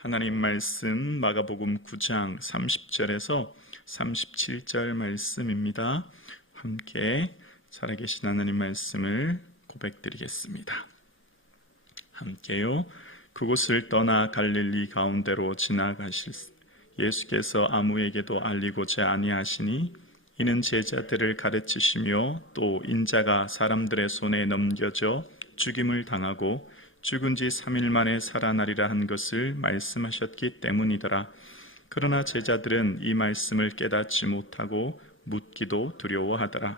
하나님 말씀 마가복음 9장 30절에서 37절 말씀입니다. 함께 살아계신 하나님 말씀을 고백드리겠습니다. 함께요. 그곳을 떠나 갈릴리 가운데로 지나가실 예수께서 아무에게도 알리고자 아니하시니 이는 제자들을 가르치시며 또 인자가 사람들의 손에 넘겨져 죽임을 당하고 죽은 지 3일 만에 살아나리라 한 것을 말씀하셨기 때문이더라. 그러나 제자들은 이 말씀을 깨닫지 못하고 묻기도 두려워하더라.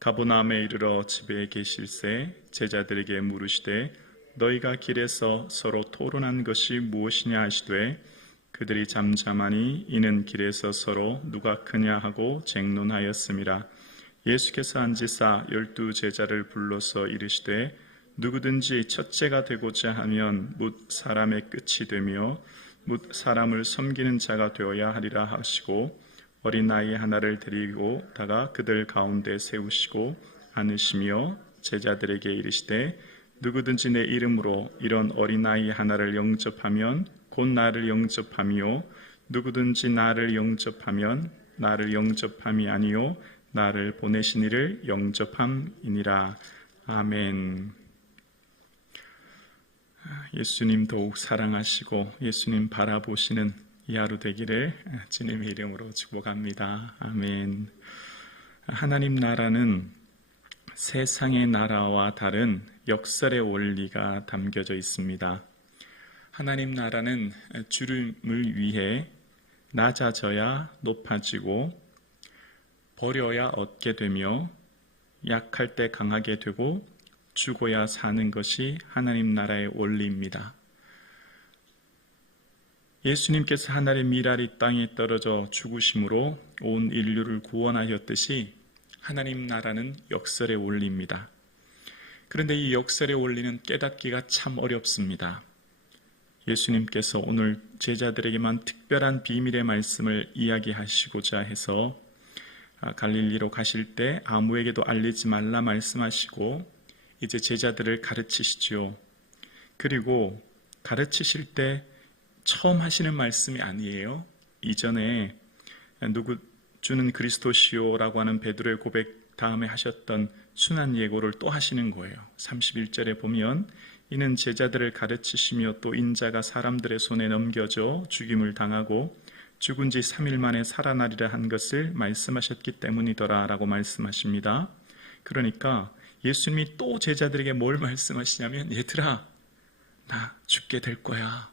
가버나움에 이르러 집에 계실새 제자들에게 물으시되 너희가 길에서 서로 토론한 것이 무엇이냐 하시되 그들이 잠잠하니 이는 길에서 서로 누가 크냐 하고 쟁론하였음이라. 예수께서 앉으사 12 제자를 불러서 이르시되 누구든지 첫째가 되고자 하면 뭇 사람의 끝이 되며 뭇 사람을 섬기는 자가 되어야 하리라 하시고 어린아이 하나를 데리고 다가 그들 가운데 세우시고 안으시며 제자들에게 이르시되 누구든지 내 이름으로 이런 어린아이 하나를 영접하면 곧 나를 영접함이요 누구든지 나를 영접하면 나를 영접함이 아니요 나를 보내신 이를 영접함이니라. 아멘. 예수님 더욱 사랑하시고 예수님 바라보시는 이 하루 되기를 주님의 이름으로 축복합니다. 아멘. 하나님 나라는 세상의 나라와 다른 역설의 원리가 담겨져 있습니다. 하나님 나라는 주님을 위해 낮아져야 높아지고 버려야 얻게 되며 약할 때 강하게 되고 죽어야 사는 것이 하나님 나라의 원리입니다. 예수님께서 하늘의 미랄이 땅에 떨어져 죽으심으로 온 인류를 구원하셨듯이 하나님 나라는 역설의 원리입니다. 그런데 이 역설의 원리는 깨닫기가 참 어렵습니다. 예수님께서 오늘 제자들에게만 특별한 비밀의 말씀을 이야기하시고자 해서 갈릴리로 가실 때 아무에게도 알리지 말라 말씀하시고 이제 제자들을 가르치시죠. 그리고 가르치실 때 처음 하시는 말씀이 아니에요. 이전에 주는 그리스도시오라고 하는 베드로의 고백 다음에 하셨던 순한 예고를 또 하시는 거예요. 31절에 보면 이는 제자들을 가르치시며 또 인자가 사람들의 손에 넘겨져 죽임을 당하고 죽은 지 3일 만에 살아나리라 한 것을 말씀하셨기 때문이더라 라고 말씀하십니다. 그러니까 예수님이 또 제자들에게 뭘 말씀하시냐면 얘들아 나 죽게 될 거야.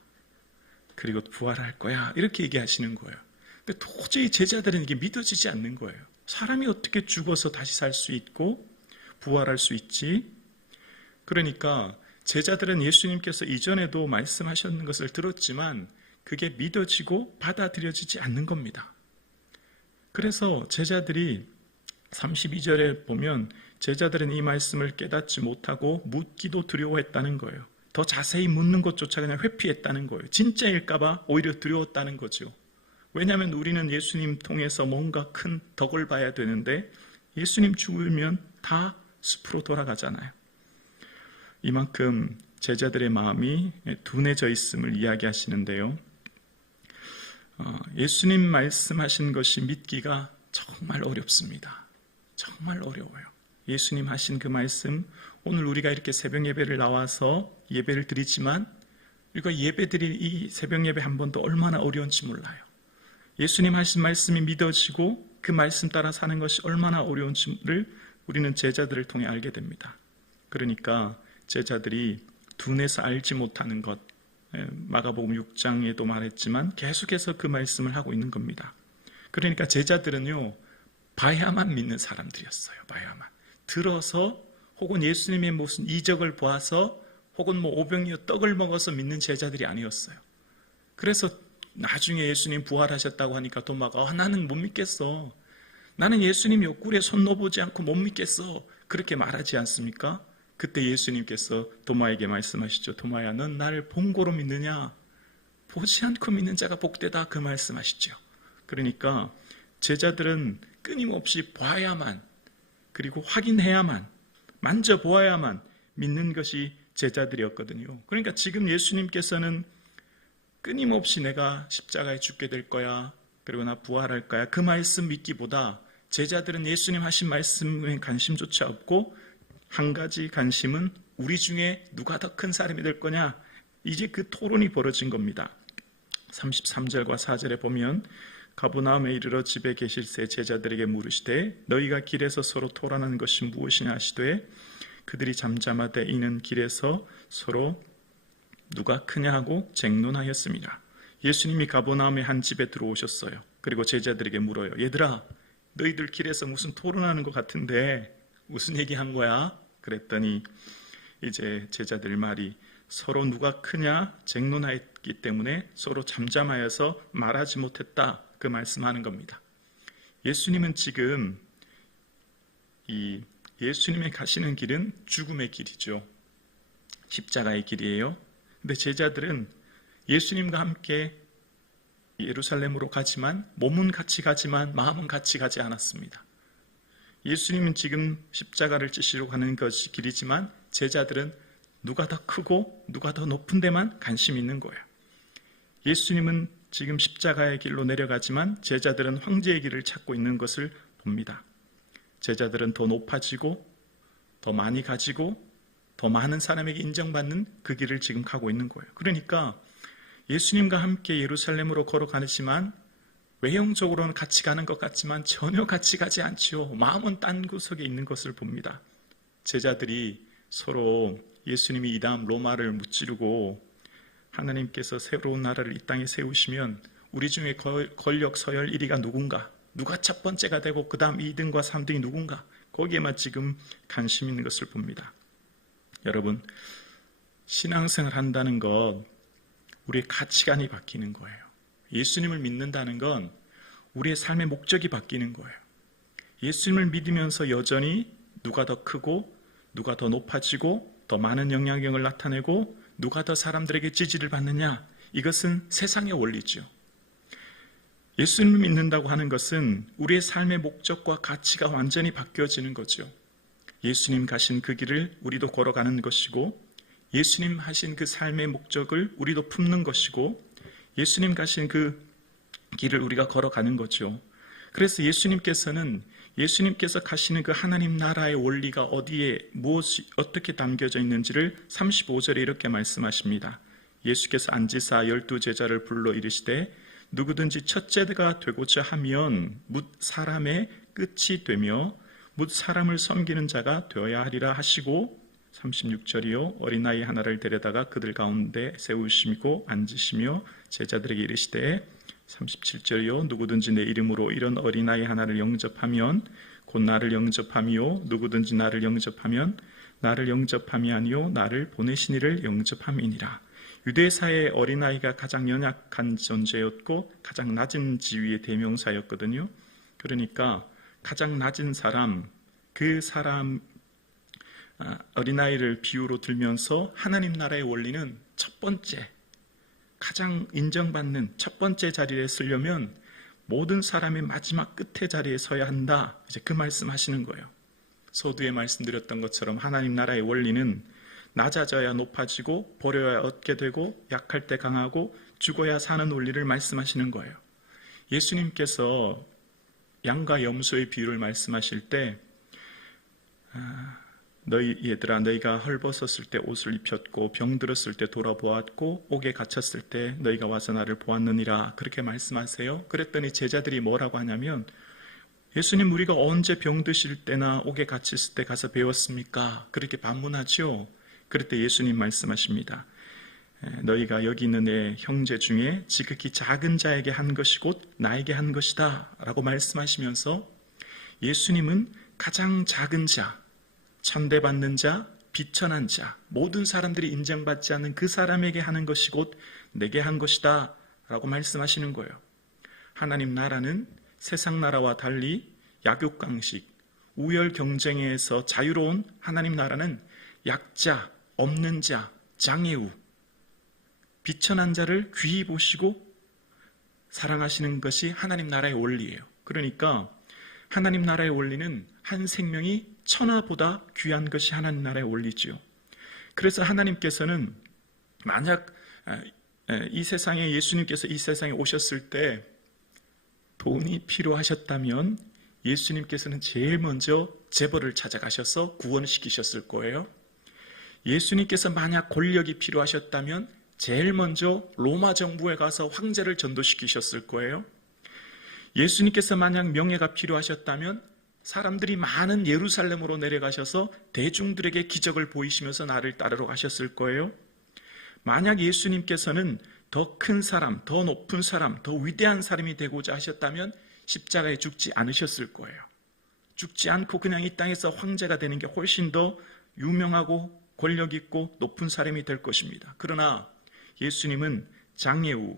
그리고 부활할 거야. 이렇게 얘기하시는 거예요. 근데 도저히 제자들은 이게 믿어지지 않는 거예요. 사람이 어떻게 죽어서 다시 살 수 있고 부활할 수 있지? 그러니까 제자들은 예수님께서 이전에도 말씀하셨는 것을 들었지만 그게 믿어지고 받아들여지지 않는 겁니다. 그래서 제자들이 32절에 보면 제자들은 이 말씀을 깨닫지 못하고 묻기도 두려워했다는 거예요. 더 자세히 묻는 것조차 그냥 회피했다는 거예요. 진짜일까봐 오히려 두려웠다는 거죠. 왜냐하면 우리는 예수님 통해서 뭔가 큰 덕을 봐야 되는데 예수님 죽으면 다 숲으로 돌아가잖아요. 이만큼 제자들의 마음이 둔해져 있음을 이야기하시는데요. 예수님 말씀하신 것이 믿기가 정말 어렵습니다. 정말 어려워요. 예수님 하신 그 말씀, 오늘 우리가 이렇게 새벽 예배를 나와서 예배를 드리지만 우리가 예배 드릴 이 새벽 예배 한 번도 얼마나 어려운지 몰라요. 예수님 하신 말씀이 믿어지고 그 말씀 따라 사는 것이 얼마나 어려운지를 우리는 제자들을 통해 알게 됩니다. 그러니까 제자들이 둔해서 알지 못하는 것, 마가복음 6장에도 말했지만 계속해서 그 말씀을 하고 있는 겁니다. 그러니까 제자들은요, 봐야만 믿는 사람들이었어요. 봐야만. 들어서 혹은 예수님의 무슨 이적을 보아서 혹은 오병이어 떡을 먹어서 믿는 제자들이 아니었어요. 그래서 나중에 예수님 부활하셨다고 하니까 도마가 나는 못 믿겠어. 나는 예수님 옆구리에 손 넣어보지 않고 못 믿겠어. 그렇게 말하지 않습니까? 그때 예수님께서 도마에게 말씀하시죠. 도마야, 넌 나를 본고로 믿느냐? 보지 않고 믿는 자가 복되다. 그 말씀하시죠. 그러니까 제자들은 끊임없이 봐야만, 그리고 확인해야만, 만져보아야만 믿는 것이 제자들이었거든요. 그러니까 지금 예수님께서는 끊임없이 내가 십자가에 죽게 될 거야, 그리고 나 부활할 거야, 그 말씀 믿기보다 제자들은 예수님 하신 말씀에 관심조차 없고 한 가지 관심은 우리 중에 누가 더 큰 사람이 될 거냐, 이제 그 토론이 벌어진 겁니다. 33절과 4절에 보면 가버나움에 이르러 집에 계실새 제자들에게 물으시되 너희가 길에서 서로 토론하는 것이 무엇이냐 하시되 그들이 잠잠하되 이는 길에서 서로 누가 크냐 하고 쟁론하였습니다. 예수님이 가버나움의 한 집에 들어오셨어요. 그리고 제자들에게 물어요. 얘들아, 너희들 길에서 무슨 토론하는 것 같은데 무슨 얘기한 거야? 그랬더니 이제 제자들 말이 서로 누가 크냐 쟁론하였기 때문에 서로 잠잠하여서 말하지 못했다, 그 말씀하는 겁니다. 예수님은 지금 예수님의 가시는 길은 죽음의 길이죠. 십자가의 길이에요. 근데 제자들은 예수님과 함께 예루살렘으로 가지만 몸은 같이 가지만 마음은 같이 가지 않았습니다. 예수님은 지금 십자가를 지시러 가는 것이 길이지만 제자들은 누가 더 크고 누가 더 높은 데만 관심이 있는 거예요. 예수님은 지금 십자가의 길로 내려가지만 제자들은 황제의 길을 찾고 있는 것을 봅니다. 제자들은 더 높아지고 더 많이 가지고 더 많은 사람에게 인정받는 그 길을 지금 가고 있는 거예요. 그러니까 예수님과 함께 예루살렘으로 걸어가지만 외형적으로는 같이 가는 것 같지만 전혀 같이 가지 않지요. 마음은 딴 구석에 있는 것을 봅니다. 제자들이 서로 예수님이 이 다음 로마를 무찌르고 하나님께서 새로운 나라를 이 땅에 세우시면 우리 중에 권력 서열 1위가 누군가, 누가 첫 번째가 되고 그 다음 2등과 3등이 누군가, 거기에만 지금 관심 있는 것을 봅니다. 여러분, 신앙생활 한다는 것 우리의 가치관이 바뀌는 거예요. 예수님을 믿는다는 건 우리의 삶의 목적이 바뀌는 거예요. 예수님을 믿으면서 여전히 누가 더 크고 누가 더 높아지고 더 많은 영향력을 나타내고 누가 더 사람들에게 지지를 받느냐, 이것은 세상의 원리죠. 예수님을 믿는다고 하는 것은 우리의 삶의 목적과 가치가 완전히 바뀌어지는 거죠. 예수님 가신 그 길을 우리도 걸어가는 것이고 예수님 하신 그 삶의 목적을 우리도 품는 것이고 예수님 가신 그 길을 우리가 걸어가는 거죠. 그래서 예수님께서 가시는 그 하나님 나라의 원리가 어디에 무엇이 어떻게 담겨져 있는지를 35절에 이렇게 말씀하십니다. 예수께서 앉으사 12제자를 불러 이르시되 누구든지 첫째가 되고자 하면 뭇 사람의 끝이 되며 뭇 사람을 섬기는 자가 되어야 하리라 하시고 36절이요 어린아이 하나를 데려다가 그들 가운데 세우시고 앉으시며 제자들에게 이르시되 37절이요 누구든지 내 이름으로 이런 어린아이 하나를 영접하면 곧 나를 영접함이요 누구든지 나를 영접하면 나를 영접함이 아니요 나를 보내신 이를 영접함이니라. 유대사의 어린아이가 가장 연약한 존재였고 가장 낮은 지위의 대명사였거든요. 그러니까 가장 낮은 사람, 그 사람 어린아이를 비유로 들면서 하나님 나라의 원리는 첫 번째, 가장 인정받는 첫 번째 자리에 서려면 모든 사람의 마지막 끝의 자리에 서야 한다. 이제 그 말씀하시는 거예요. 서두에 말씀드렸던 것처럼 하나님 나라의 원리는 낮아져야 높아지고 버려야 얻게 되고 약할 때 강하고 죽어야 사는 원리를 말씀하시는 거예요. 예수님께서 양과 염소의 비유를 말씀하실 때 얘들아 너희가 헐벗었을 때 옷을 입혔고 병들었을 때 돌아보았고 옥에 갇혔을 때 너희가 와서 나를 보았느니라, 그렇게 말씀하세요. 그랬더니 제자들이 뭐라고 하냐면 예수님 우리가 언제 병드실 때나 옥에 갇혔을 때 가서 배웠습니까? 그렇게 반문하죠. 그럴 때 예수님 말씀하십니다. 너희가 여기 있는 내 형제 중에 지극히 작은 자에게 한 것이 곧 나에게 한 것이다 라고 말씀하시면서 예수님은 가장 작은 자, 천대받는 자, 비천한 자, 모든 사람들이 인정받지 않는 그 사람에게 하는 것이 곧 내게 한 것이다 라고 말씀하시는 거예요. 하나님 나라는 세상 나라와 달리 약육강식, 우열 경쟁에서 자유로운 하나님 나라는 약자, 없는 자, 장애우, 비천한 자를 귀히 보시고 사랑하시는 것이 하나님 나라의 원리예요. 그러니까 하나님 나라의 원리는 한 생명이 천하보다 귀한 것이 하나님 나라의 원리지요. 그래서 하나님께서는 만약 이 세상에 예수님께서 이 세상에 오셨을 때 돈이 필요하셨다면 예수님께서는 제일 먼저 재벌을 찾아가셔서 구원을 시키셨을 거예요. 예수님께서 만약 권력이 필요하셨다면 제일 먼저 로마 정부에 가서 황제를 전도시키셨을 거예요. 예수님께서 만약 명예가 필요하셨다면 사람들이 많은 예루살렘으로 내려가셔서 대중들에게 기적을 보이시면서 나를 따르러 가셨을 거예요. 만약 예수님께서는 더 큰 사람, 더 높은 사람, 더 위대한 사람이 되고자 하셨다면 십자가에 죽지 않으셨을 거예요. 죽지 않고 그냥 이 땅에서 황제가 되는 게 훨씬 더 유명하고 권력 있고 높은 사람이 될 것입니다. 그러나 예수님은 장애우,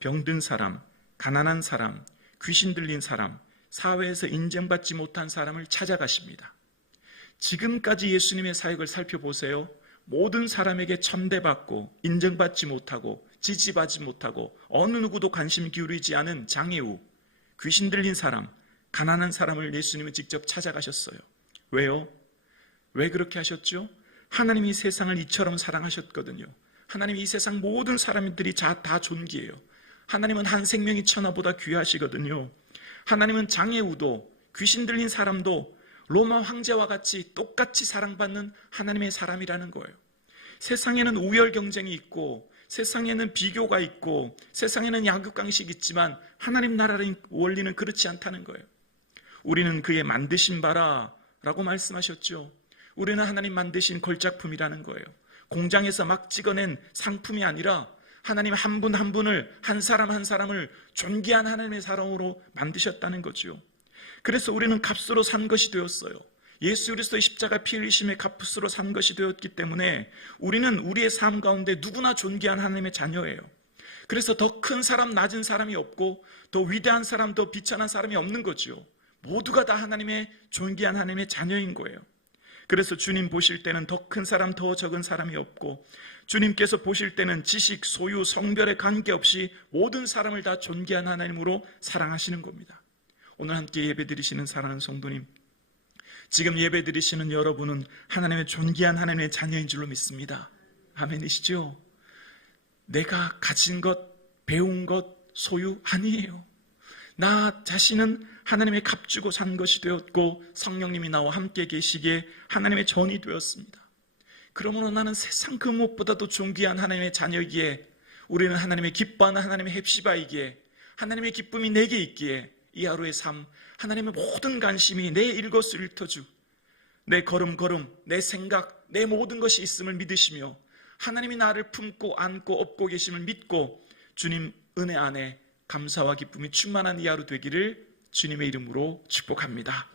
병든 사람, 가난한 사람, 귀신 들린 사람, 사회에서 인정받지 못한 사람을 찾아가십니다. 지금까지 예수님의 사역을 살펴보세요. 모든 사람에게 천대받고 인정받지 못하고 지지받지 못하고 어느 누구도 관심 기울이지 않은 장애우, 귀신 들린 사람, 가난한 사람을 예수님은 직접 찾아가셨어요. 왜요? 왜 그렇게 하셨죠? 하나님이 세상을 이처럼 사랑하셨거든요. 하나님이 이 세상 모든 사람들이 다 존귀해요. 하나님은 한 생명이 천하보다 귀하시거든요. 하나님은 장애우도 귀신 들린 사람도 로마 황제와 같이 똑같이 사랑받는 하나님의 사람이라는 거예요. 세상에는 우열 경쟁이 있고 세상에는 비교가 있고 세상에는 약육강식이 있지만 하나님 나라의 원리는 그렇지 않다는 거예요. 우리는 그의 만드신 바라 라고 말씀하셨죠. 우리는 하나님 만드신 걸작품이라는 거예요. 공장에서 막 찍어낸 상품이 아니라 하나님 한 분 한 분을 한 사람 한 사람을 존귀한 하나님의 사람으로 만드셨다는 거죠. 그래서 우리는 값으로 산 것이 되었어요. 예수 그리스도의 십자가 피 흘리심의 값으로 산 것이 되었기 때문에 우리는 우리의 삶 가운데 누구나 존귀한 하나님의 자녀예요. 그래서 더 큰 사람, 낮은 사람이 없고 더 위대한 사람, 더 비천한 사람이 없는 거죠. 모두가 다 하나님의 존귀한 하나님의 자녀인 거예요. 그래서 주님 보실 때는 더 큰 사람, 더 적은 사람이 없고 주님께서 보실 때는 지식, 소유, 성별에 관계없이 모든 사람을 다 존귀한 하나님으로 사랑하시는 겁니다. 오늘 함께 예배드리시는 사랑하는 성도님, 지금 예배드리시는 여러분은 하나님의 존귀한 하나님의 자녀인 줄로 믿습니다. 아멘이시죠? 내가 가진 것, 배운 것, 소유 아니에요. 나 자신은 하나님의 값주고 산 것이 되었고 성령님이 나와 함께 계시기에 하나님의 전이 되었습니다. 그러므로 나는 세상 그 무엇보다도 존귀한 하나님의 자녀이기에 우리는 하나님의 기뻐하는 하나님의 헵시바이기에 하나님의 기쁨이 내게 있기에 이 하루의 삶, 하나님의 모든 관심이 내 일거수일투족, 내 걸음걸음, 내 생각, 내 모든 것이 있음을 믿으시며 하나님이 나를 품고 안고 업고 계심을 믿고 주님 은혜 안에 감사와 기쁨이 충만한 이 하루 되기를 주님의 이름으로 축복합니다.